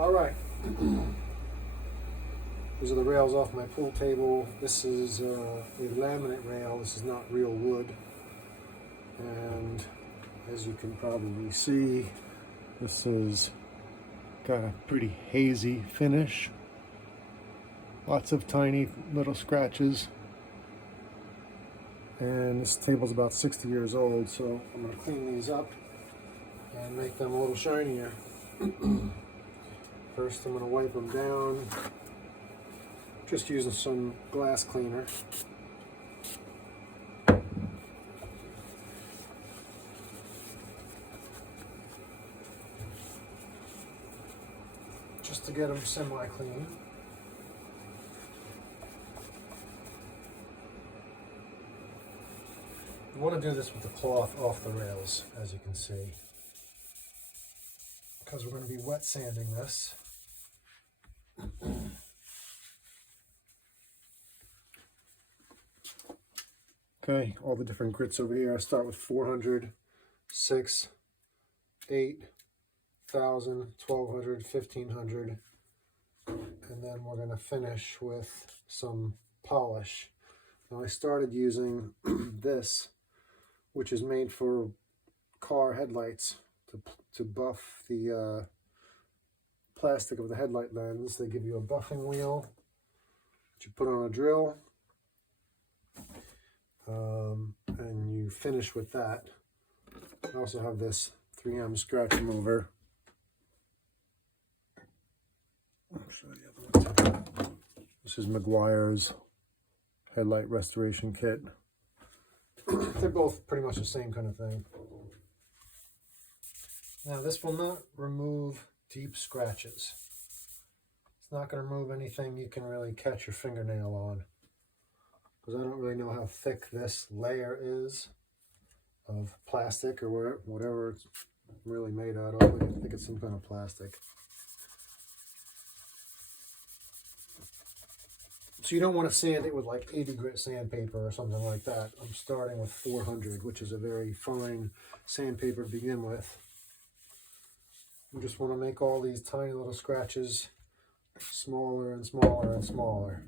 All right. These are the rails off my pool table. This is a laminate rail. This is not real wood. And as you can probably see, this has got a pretty hazy finish. Lots of tiny little scratches. And this table's about 60 years old, so I'm going to clean these up and make them a little shinier. First, I'm going to wipe them down, just using some glass cleaner. Just to get them semi-clean. You want to do this with the cloth off the rails, as you can see, because we're going to be wet sanding this. Okay, all the different grits over here. I start with 400, 6, 8, 1000, 1200, 1500, and then we're going to finish with some polish. Now I started using this, which is made for car headlights, to buff the plastic of the headlight lens. They give you a buffing wheel that you put on a drill, and you finish with that. I also have this 3M scratch remover. I'll show you the other one too. This is Meguiar's headlight restoration kit. They're both pretty much the same kind of thing. Now this will not remove deep scratches. It's not going to remove anything you can really catch your fingernail on, because I don't really know how thick this layer is of plastic or whatever it's really made out of. I think it's some kind of plastic. So you don't want to sand it with like 80 grit sandpaper or something like that. I'm starting with 400, which is a very fine sandpaper to begin with. You just want to make all these tiny little scratches smaller and smaller and smaller.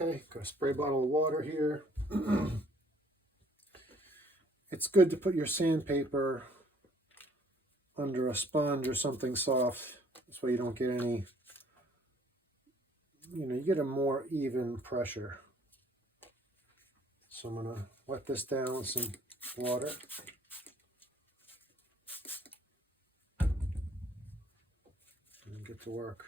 Okay, got a spray bottle of water here. It's good to put your sandpaper under a sponge or something soft. This way you don't get any, you get a more even pressure. So I'm going to wet this down with some water. And get to work.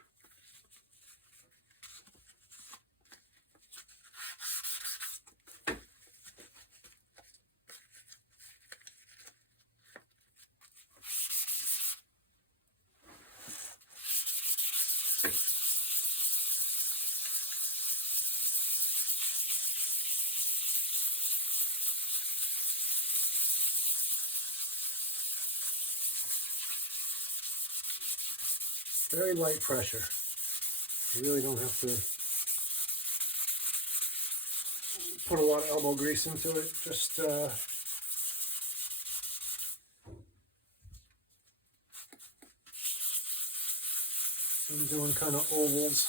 Very light pressure. You really don't have to put a lot of elbow grease into it. Just I'm doing kind of ovals.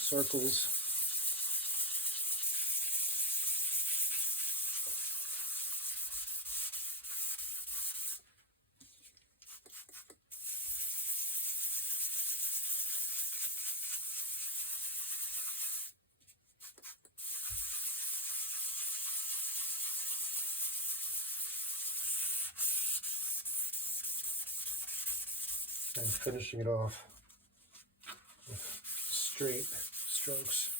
Circles. And finishing it off with straight strokes.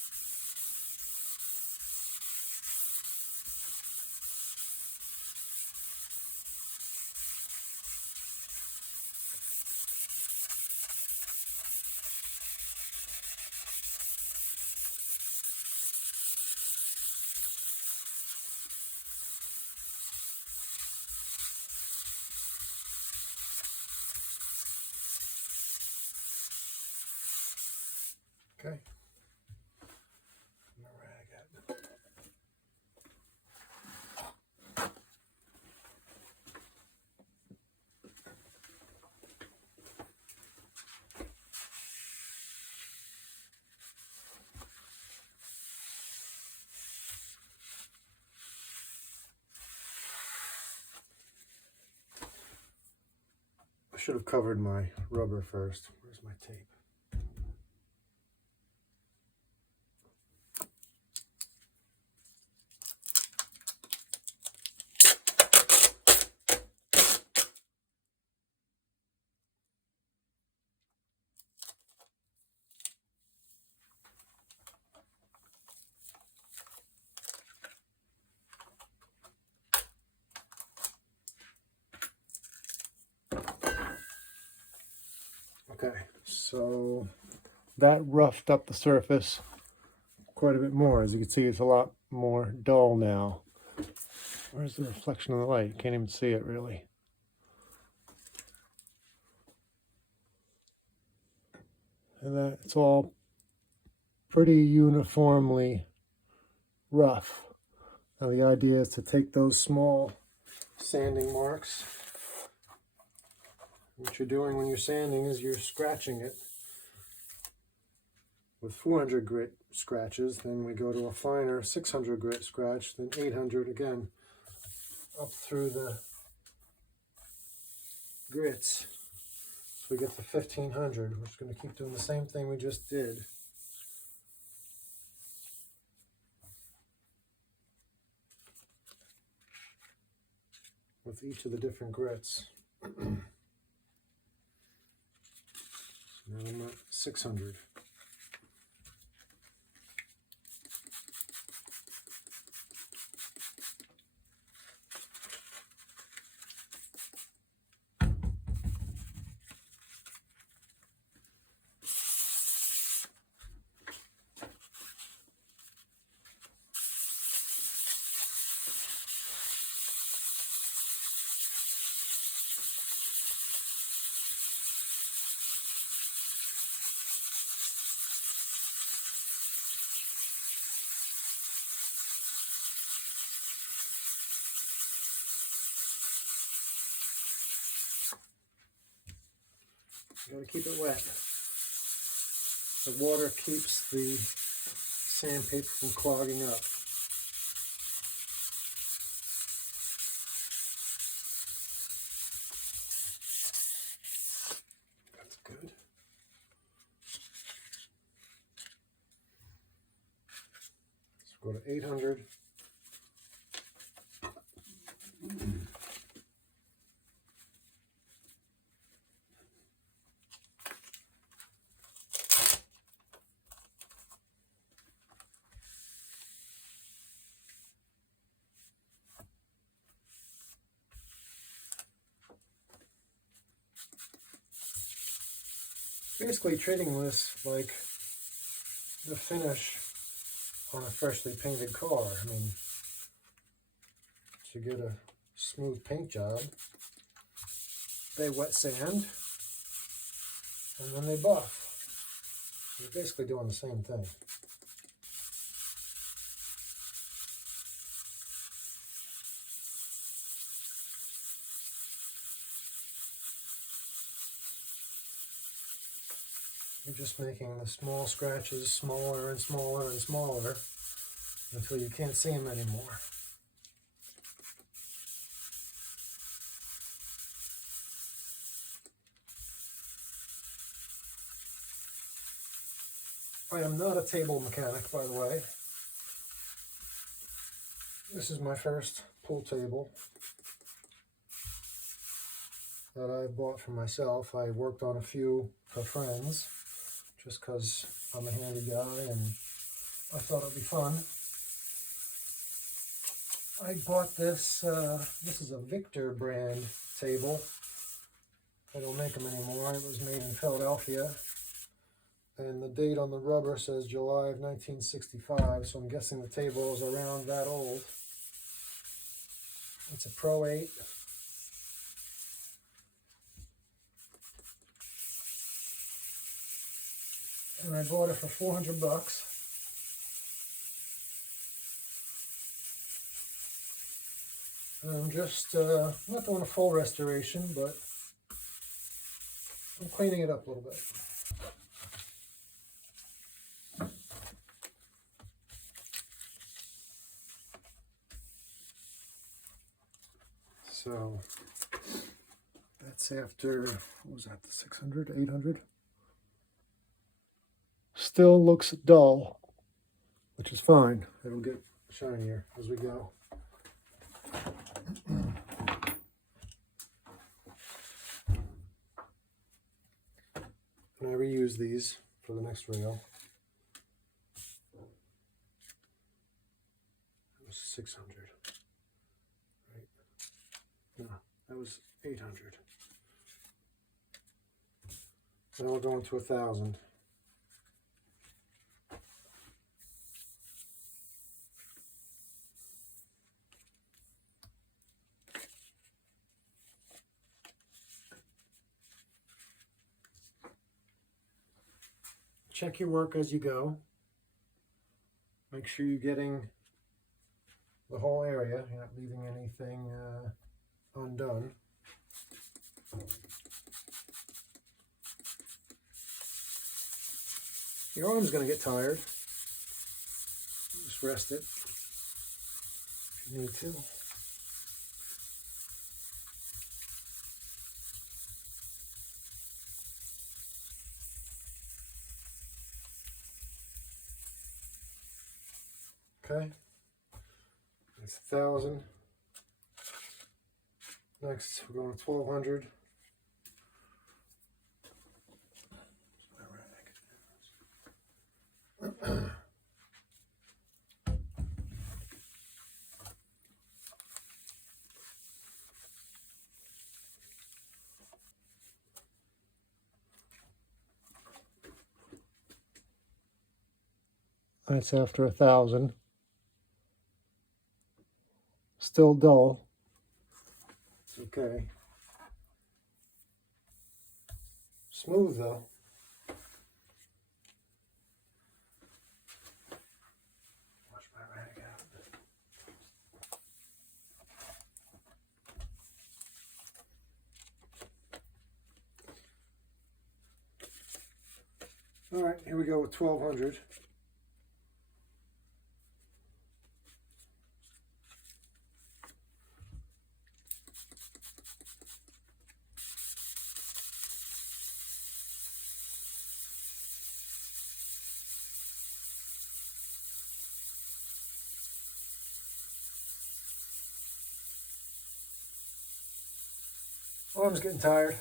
Okay. I should have covered my rubber first. Where's my tape? Okay, so that roughed up the surface quite a bit more. As you can see, it's a lot more dull now. Where's the reflection of the light? Can't even see it really. And that it's all pretty uniformly rough. Now the idea is to take those small sanding marks. What you're doing when you're sanding is you're scratching it with 400 grit scratches. Then we go to a finer 600 grit scratch, then 800 again, up through the grits. So we get to 1500. We're just going to keep doing the same thing we just did. With each of the different grits. Now I'm at 600. You gotta keep it wet. The water keeps the sandpaper from clogging up. That's good. Let's go to 800. Basically treating this like the finish on a freshly painted car. I mean, to get a smooth paint job, they wet sand and then they buff. You're basically doing the same thing. You're just making the small scratches smaller and smaller and smaller until you can't see them anymore. I am not a table mechanic, by the way. This is my first pool table that I bought for myself. I worked on a few for friends just because I'm a handy guy and I thought it'd be fun. I bought this, this is a Victor brand table. They don't make them anymore. It was made in Philadelphia. And the date on the rubber says July of 1965, so I'm guessing the table is around that old. It's a Pro 8. And I bought it for 400 bucks. And I'm just, not doing a full restoration, but I'm cleaning it up a little bit. So That's after, what was that, the 600, 800? Still looks dull, which is fine. It'll get shinier as we go. And I reuse these for the next rail. That was 600. Right? No, that was 800. Now we're going to 1,000. Check your work as you go. Make sure you're getting the whole area. You're not leaving anything undone. Your arm's going to get tired. Just rest it if you need to. Okay, that's 1,000. Next, we're going to 1,200. That's after 1,000. Still dull. It's okay. Smooth though. Wash my rag out. All right, here we go with 1,200. Arm's getting tired.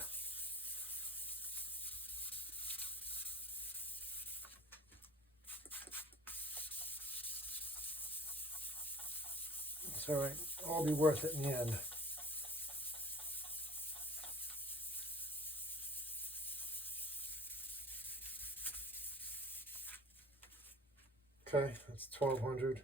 It's all right. All be worth it in the end. Okay, that's 1,200.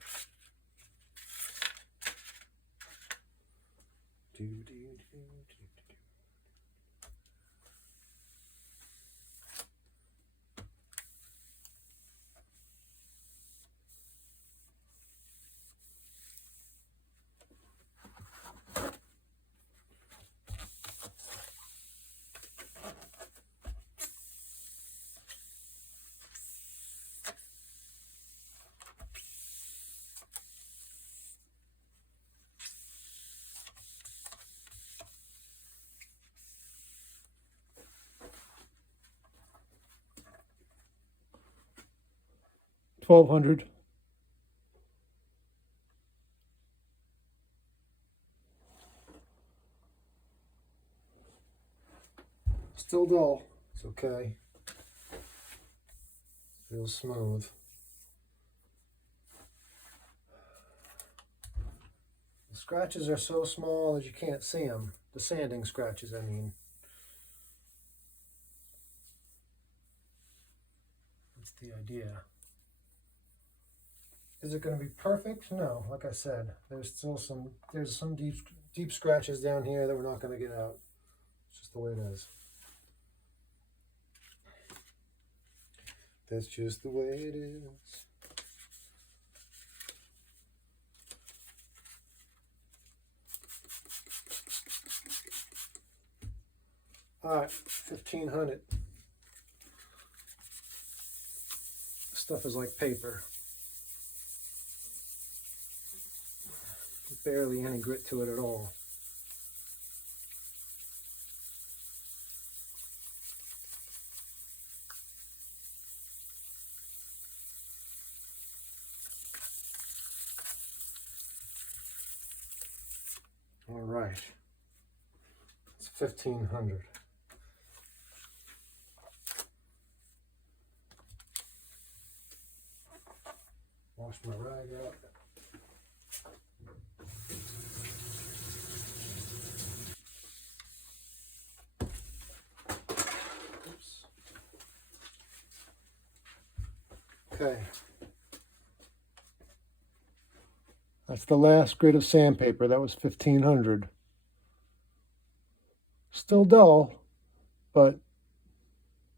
$1,200. Still dull. It's okay. Feels smooth. The scratches are so small that you can't see them. The sanding scratches, I mean. That's the idea. Is it going to be perfect? No. Like I said, there's some deep scratches down here that we're not going to get out. It's just the way it is. That's just the way it is. All right, 1,500. This stuff is like paper. Barely any grit to it at all. right. It's 1,500. Wash my rag out. Oops. Okay. That's the last grit of sandpaper. That was 1,500. Still dull, but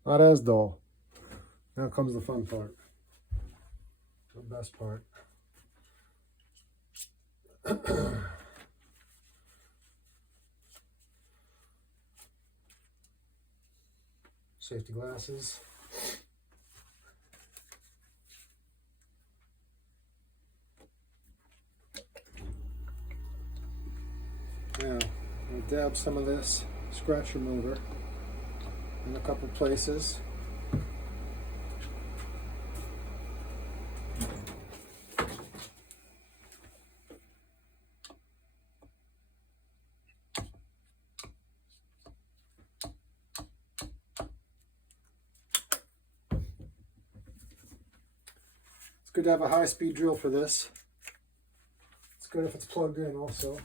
not as dull. Now comes the fun part. The best part. Safety glasses. Now, I'll dab some of this scratch remover in a couple places. It's good to have a high-speed drill for this. It's good if it's plugged in also.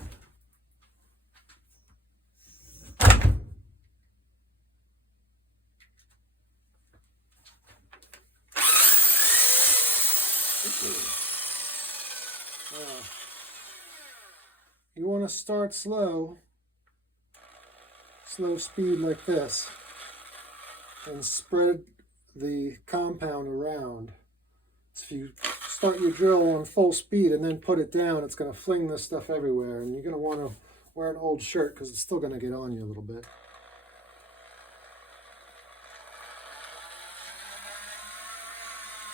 Now, you want to start slow speed like this, and spread the compound around. So if you start your drill on full speed and then put it down, it's going to fling this stuff everywhere, and you're going to want to wear an old shirt because it's still going to get on you a little bit.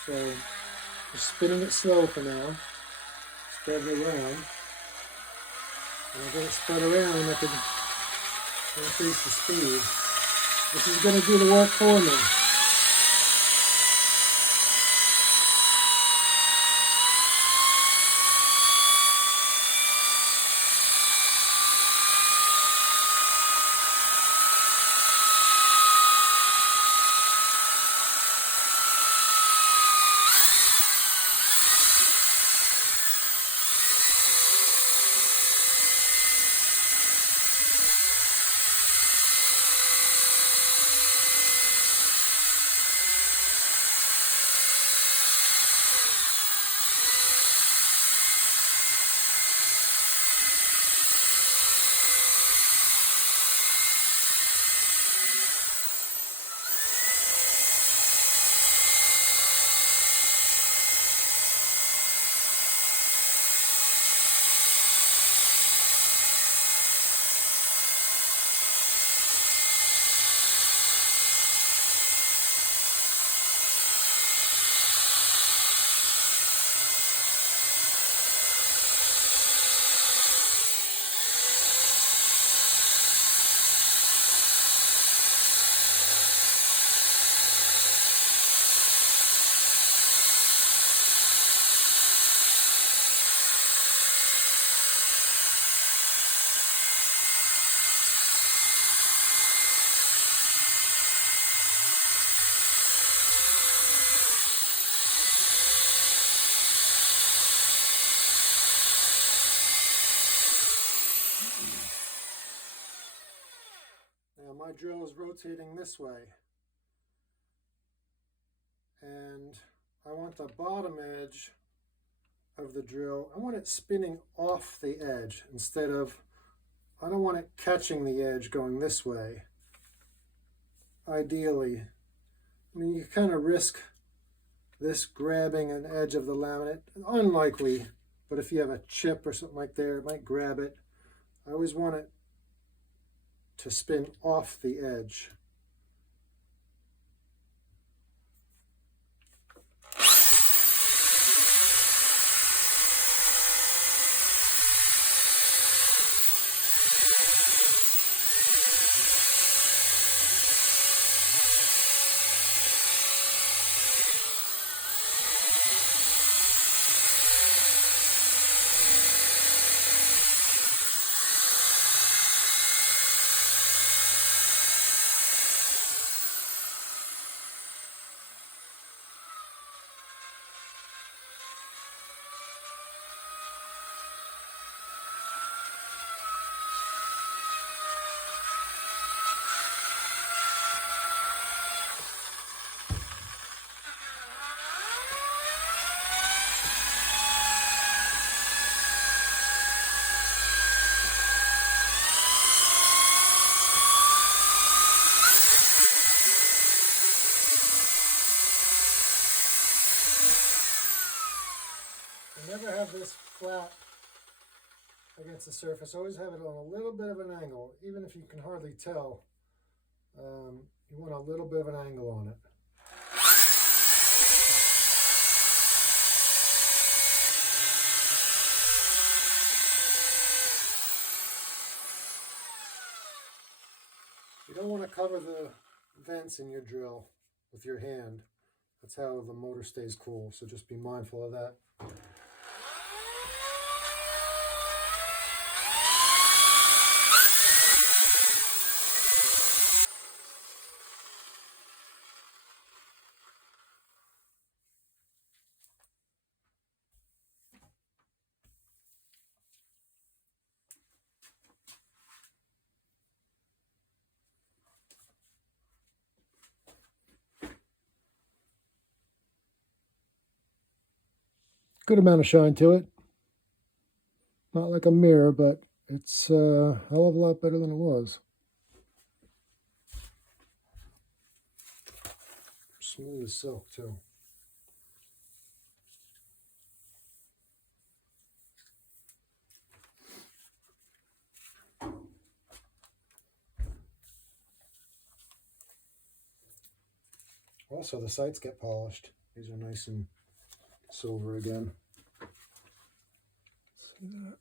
So just spinning it slow for now. Spread it around. And I get it spread around, I can increase the speed. This is going to do the work for me. Now my drill is rotating this way, and I want the bottom edge of the drill, I want it spinning off the edge instead of, I don't want it catching the edge going this way. Ideally, I mean, you kind of risk this grabbing an edge of the laminate. Unlikely, but if you have a chip or something like there, it might grab it. I always want it to spin off the edge. I never have this flat against the surface. Always have it on a little bit of an angle, even if you can hardly tell. You want a little bit of an angle on it. You don't want to cover the vents in your drill with your hand. That's how the motor stays cool, so just be mindful of that. Good amount of shine to it. Not like a mirror, but it's a hell of a lot better than it was. Smooth as silk, too. Also, the sights get polished. These are nice and silver again. See that?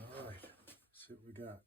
All right, let's see what we got.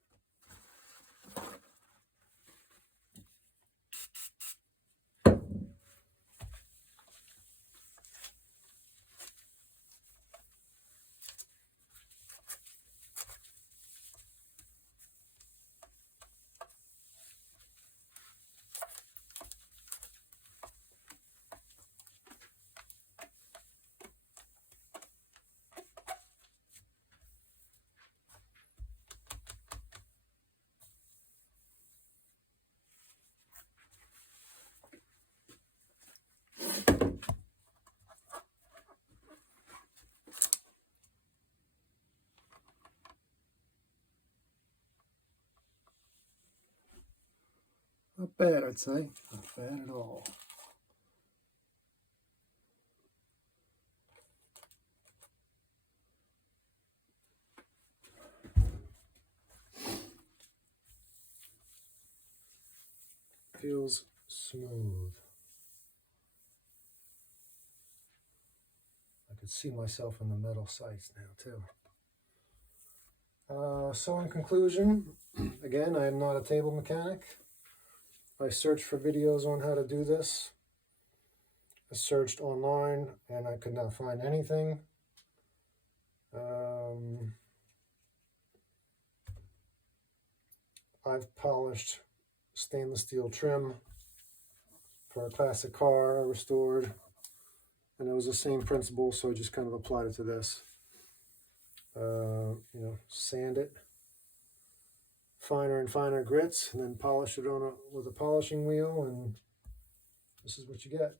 Not bad, I'd say. Not bad at all. Feels smooth. I could see myself in the metal sights now, too. So in conclusion, again, I am not a table mechanic. I searched for videos on how to do this. I searched online and I could not find anything. I've polished stainless steel trim for a classic car I restored, and it was the same principle, so I just kind of applied it to this. You know, sand it finer and finer grits, and then polish it on with a polishing wheel, and this is what you get.